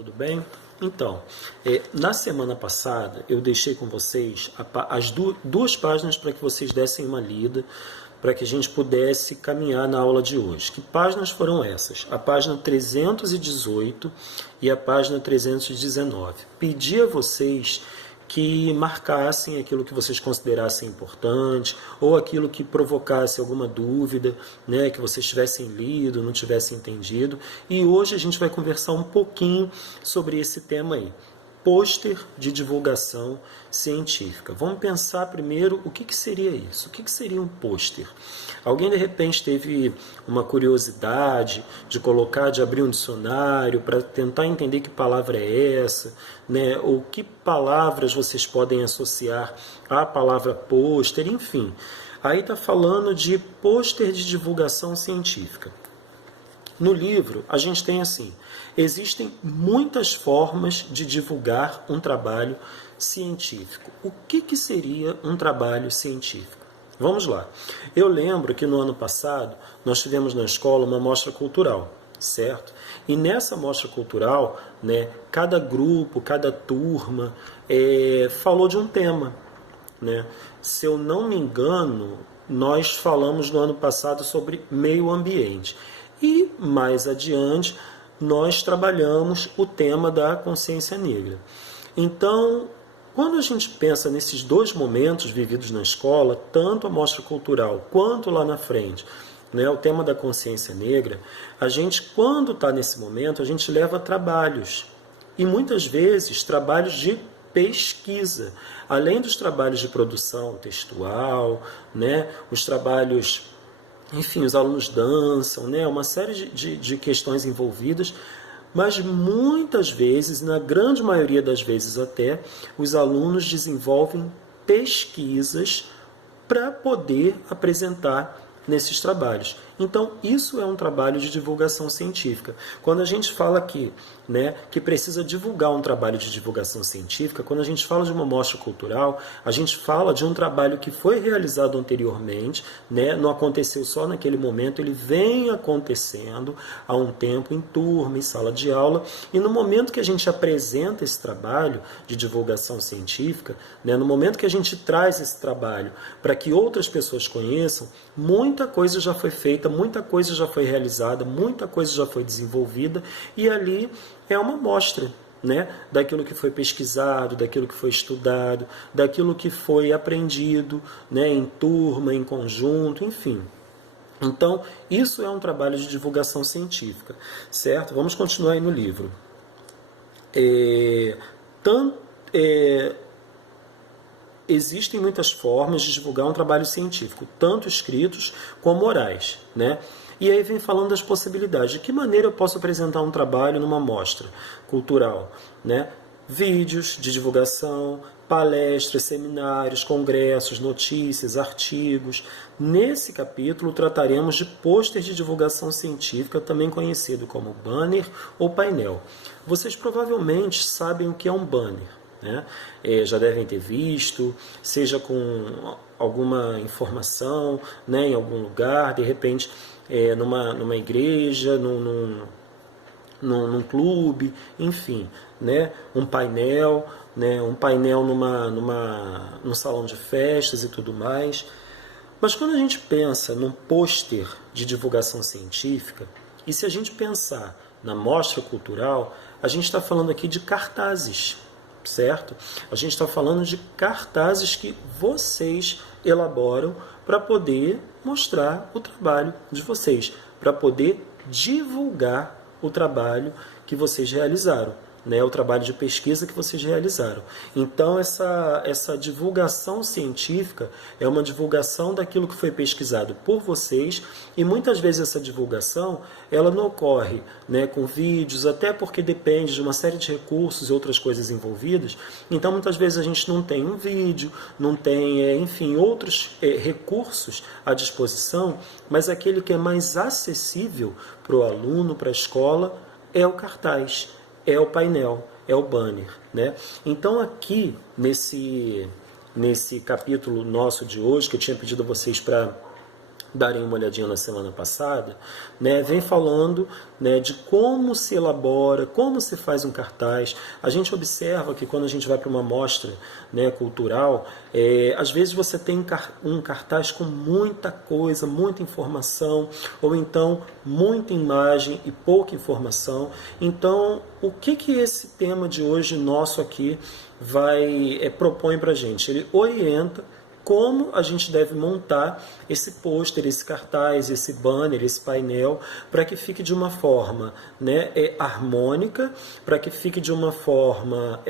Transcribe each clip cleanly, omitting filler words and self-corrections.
tudo bem? Então, na semana passada eu deixei com vocês as duas páginas para que vocês dessem uma lida, para que a gente pudesse caminhar na aula de hoje. Que páginas foram essas? A página 318 e a página 319. Pedi a vocês que marcassem aquilo que vocês considerassem importante, ou aquilo que provocasse alguma dúvida, né, que vocês tivessem lido, não tivessem entendido. E hoje a gente vai conversar um pouquinho sobre esse tema aí. Pôster de divulgação científica. Vamos pensar primeiro o que seria isso. O que seria um pôster? Alguém de repente teve uma curiosidade de abrir um dicionário para tentar entender que palavra é essa, né? Ou que palavras vocês podem associar à palavra pôster, enfim. Aí está falando de pôster de divulgação científica. No livro, a gente tem assim, existem muitas formas de divulgar um trabalho científico. O que seria um trabalho científico? Vamos lá. Eu lembro que no ano passado, nós tivemos na escola uma mostra cultural, certo? E nessa mostra cultural, né, cada grupo, cada turma falou de um tema, né? Se eu não me engano, nós falamos no ano passado sobre meio ambiente. E, mais adiante, nós trabalhamos o tema da consciência negra. Então, quando a gente pensa nesses dois momentos vividos na escola, tanto a mostra cultural quanto lá na frente, né, o tema da consciência negra, a gente, quando está nesse momento, a gente leva trabalhos. E muitas vezes, trabalhos de pesquisa. Além dos trabalhos de produção textual, né, os trabalhos... Enfim, os alunos dançam, né? Uma série de questões envolvidas, mas muitas vezes, na grande maioria das vezes até, os alunos desenvolvem pesquisas para poder apresentar nesses trabalhos. Então, isso é um trabalho de divulgação científica. Quando a gente fala aqui, né, que precisa divulgar um trabalho de divulgação científica, quando a gente fala de uma mostra cultural, a gente fala de um trabalho que foi realizado anteriormente, né, não aconteceu só naquele momento, ele vem acontecendo há um tempo em turma, em sala de aula, e no momento que a gente apresenta esse trabalho de divulgação científica, né, no momento que a gente traz esse trabalho para que outras pessoas conheçam, muita coisa já foi feita, muita coisa já foi realizada, muita coisa já foi desenvolvida, e ali é uma amostra, né, daquilo que foi pesquisado, daquilo que foi estudado, daquilo que foi aprendido, né, em turma, em conjunto, enfim. Então, isso é um trabalho de divulgação científica, certo? Vamos continuar aí no livro. Existem muitas formas de divulgar um trabalho científico, tanto escritos como orais, né? E aí vem falando das possibilidades. De que maneira eu posso apresentar um trabalho numa mostra cultural, né? Vídeos de divulgação, palestras, seminários, congressos, notícias, artigos. Nesse capítulo trataremos de pôster de divulgação científica, também conhecido como banner ou painel. Vocês provavelmente sabem o que é um banner, né? Já devem ter visto, seja com alguma informação, né, em algum lugar, de repente numa igreja, num clube, enfim, né, um painel, né, num salão de festas e tudo mais. Mas quando a gente pensa num pôster de divulgação científica, e se a gente pensar na mostra cultural, a gente está falando aqui de cartazes, certo? A gente está falando de cartazes que vocês elaboram para poder mostrar o trabalho de vocês, para poder divulgar o trabalho que vocês realizaram, né, o trabalho de pesquisa que vocês realizaram. Então, essa divulgação científica é uma divulgação daquilo que foi pesquisado por vocês, e muitas vezes essa divulgação ela não ocorre, né, com vídeos, até porque depende de uma série de recursos e outras coisas envolvidas. Então, muitas vezes a gente não tem um vídeo, não tem, enfim, outros recursos à disposição, mas aquele que é mais acessível para o aluno, para a escola, é o cartaz, é o painel, é o banner, né? Então aqui, nesse capítulo nosso de hoje, que eu tinha pedido a vocês para darem uma olhadinha na semana passada, né, vem falando, né, de como se elabora, como se faz um cartaz. A gente observa que quando a gente vai para uma mostra, né, cultural, às vezes você tem um cartaz com muita coisa, muita informação, ou então muita imagem e pouca informação. Então, o que esse tema de hoje nosso aqui propõe para a gente? Ele orienta como a gente deve montar esse pôster, esse cartaz, esse banner, esse painel, para que fique de uma forma, né, harmônica, para que fique de uma forma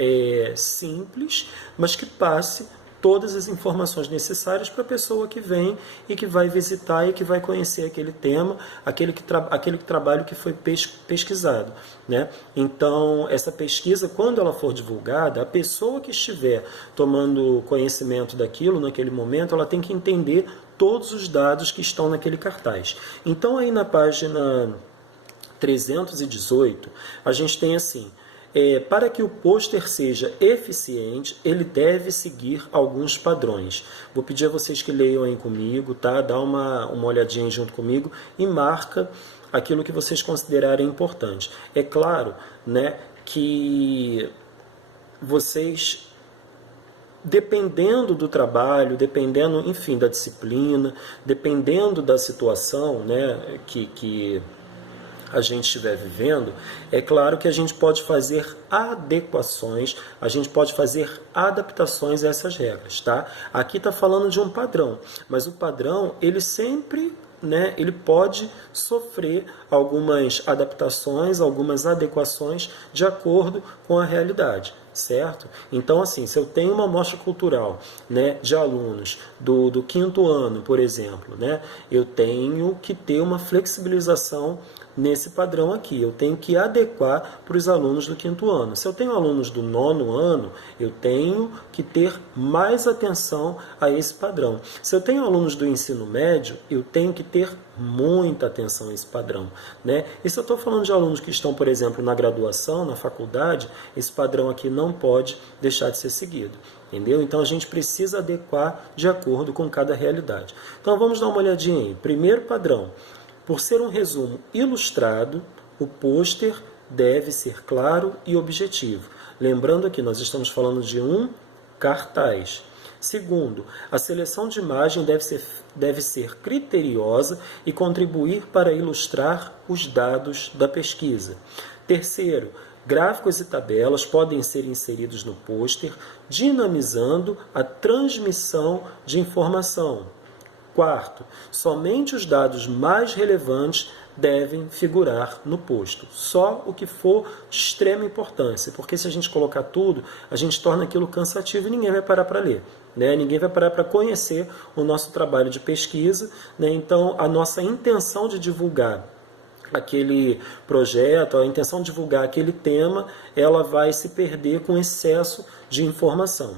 simples, mas que passe todas as informações necessárias para a pessoa que vem e que vai visitar e que vai conhecer aquele tema, aquele trabalho que foi pesquisado, né? Então, essa pesquisa, quando ela for divulgada, a pessoa que estiver tomando conhecimento daquilo naquele momento, ela tem que entender todos os dados que estão naquele cartaz. Então, aí na página 318, a gente tem assim: para que o pôster seja eficiente, ele deve seguir alguns padrões. Vou pedir a vocês que leiam aí comigo, tá? Dá uma olhadinha aí junto comigo e marca aquilo que vocês considerarem importante. É claro, né, que vocês, dependendo do trabalho, dependendo, enfim, da disciplina, dependendo da situação, né, que a gente estiver vivendo, é claro que a gente pode fazer adequações, a gente pode fazer adaptações a essas regras, tá? Aqui está falando de um padrão, mas o padrão, ele sempre, né, ele pode sofrer algumas adaptações, algumas adequações de acordo com a realidade, certo? Então, assim, se eu tenho uma mostra cultural, né, de alunos do 5º ano, por exemplo, né, eu tenho que ter uma flexibilização nesse padrão aqui. Eu tenho que adequar para os alunos do 5º ano. Se eu tenho alunos do 9º ano, eu tenho que ter mais atenção a esse padrão. Se eu tenho alunos do ensino médio, eu tenho que ter muita atenção a esse padrão, né? E se eu estou falando de alunos que estão, por exemplo, na graduação, na faculdade, esse padrão aqui não pode deixar de ser seguido. Entendeu? Então a gente precisa adequar de acordo com cada realidade. Então vamos dar uma olhadinha aí. Primeiro padrão: por ser um resumo ilustrado, o pôster deve ser claro e objetivo. Lembrando que nós estamos falando de um cartaz. Segundo, a seleção de imagem deve ser criteriosa e contribuir para ilustrar os dados da pesquisa. Terceiro, gráficos e tabelas podem ser inseridos no pôster, dinamizando a transmissão de informação. Quarto, somente os dados mais relevantes devem figurar no posto. Só o que for de extrema importância, porque se a gente colocar tudo, a gente torna aquilo cansativo e ninguém vai parar para ler, né? Ninguém vai parar para conhecer o nosso trabalho de pesquisa, né? Então, a nossa intenção de divulgar aquele projeto, a intenção de divulgar aquele tema, ela vai se perder com excesso de informação.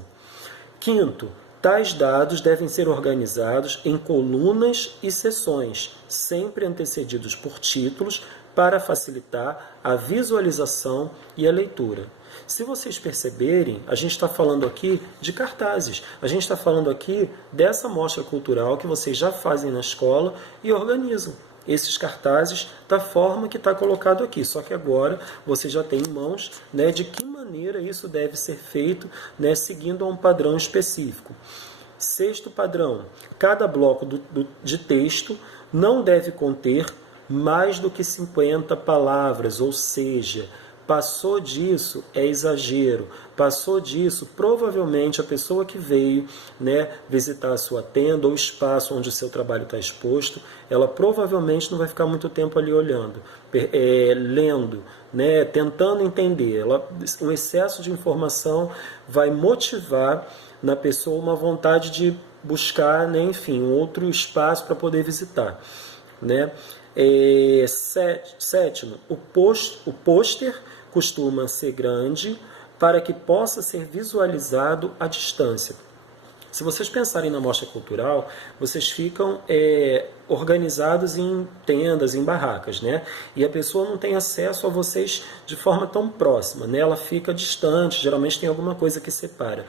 Quinto, tais dados devem ser organizados em colunas e seções, sempre antecedidos por títulos, para facilitar a visualização e a leitura. Se vocês perceberem, a gente está falando aqui de cartazes, a gente está falando aqui dessa mostra cultural que vocês já fazem na escola e organizam esses cartazes da forma que está colocado aqui. Só que agora você já tem em mãos, né, de que maneira isso deve ser feito, né, seguindo a um padrão específico. Sexto padrão: cada bloco de texto não deve conter mais do que 50 palavras, ou seja, passou disso é exagero, passou disso, provavelmente a pessoa que veio, né, visitar a sua tenda ou espaço onde o seu trabalho está exposto, ela provavelmente não vai ficar muito tempo ali olhando, lendo, né, tentando entender. O excesso de informação vai motivar na pessoa uma vontade de buscar, né, enfim, um outro espaço para poder visitar, né? Sétimo, o pôster costuma ser grande para que possa ser visualizado à distância. Se vocês pensarem na mostra cultural, vocês ficam organizados em tendas, em barracas, né? E a pessoa não tem acesso a vocês de forma tão próxima, né? Ela fica distante, geralmente tem alguma coisa que separa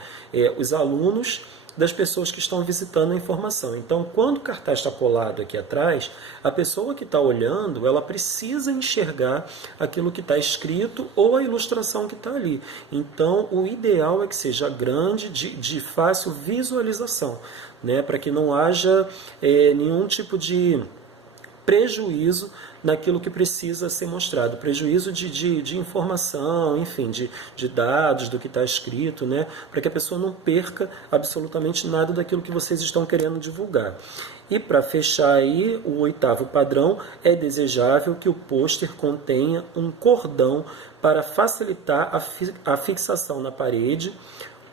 os alunos das pessoas que estão visitando a informação. Então, quando o cartaz está colado aqui atrás, a pessoa que está olhando, ela precisa enxergar aquilo que está escrito ou a ilustração que está ali. Então, o ideal é que seja grande, de fácil visualização, né? Para que não haja nenhum tipo de prejuízo naquilo que precisa ser mostrado, prejuízo de informação, enfim, de dados, do que está escrito, né? Para que a pessoa não perca absolutamente nada daquilo que vocês estão querendo divulgar. E para fechar aí, o 8º padrão, é desejável que o pôster contenha um cordão para facilitar a fixação na parede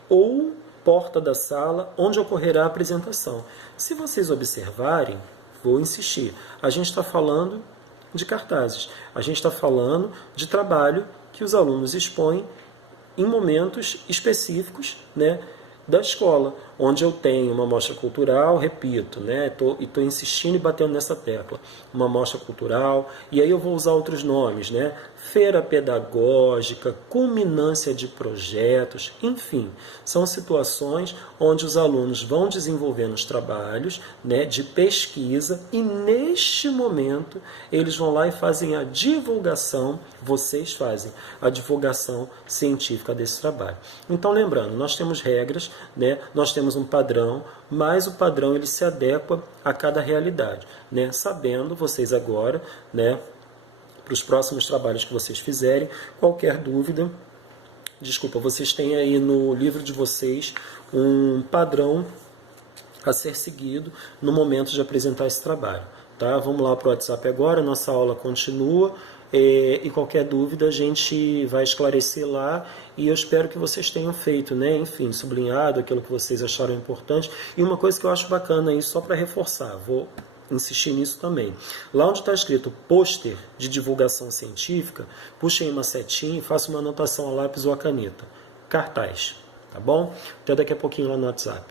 ou porta da sala onde ocorrerá a apresentação. Se vocês observarem, vou insistir, a gente está falando de cartazes, a gente está falando de trabalho que os alunos expõem em momentos específicos, né, da escola, onde eu tenho uma mostra cultural, repito, né, estou insistindo e batendo nessa tecla, uma mostra cultural, e aí eu vou usar outros nomes, né, feira pedagógica, culminância de projetos, enfim, são situações onde os alunos vão desenvolvendo os trabalhos, né, de pesquisa, e neste momento eles vão lá e fazem a divulgação, vocês fazem a divulgação científica desse trabalho. Então, lembrando, nós temos regras, né, nós temos um padrão, mas o padrão ele se adequa a cada realidade, né, sabendo vocês agora, né, para os próximos trabalhos que vocês fizerem, qualquer dúvida, vocês têm aí no livro de vocês um padrão a ser seguido no momento de apresentar esse trabalho. Tá? Vamos lá para o WhatsApp agora, nossa aula continua, e qualquer dúvida a gente vai esclarecer lá, e eu espero que vocês tenham feito, né? Enfim, sublinhado aquilo que vocês acharam importante. E uma coisa que eu acho bacana aí, só para reforçar, vou insistir nisso também. Lá onde está escrito pôster de divulgação científica, puxem uma setinha e façam uma anotação a lápis ou a caneta. Cartaz, tá bom? Até daqui a pouquinho lá no WhatsApp.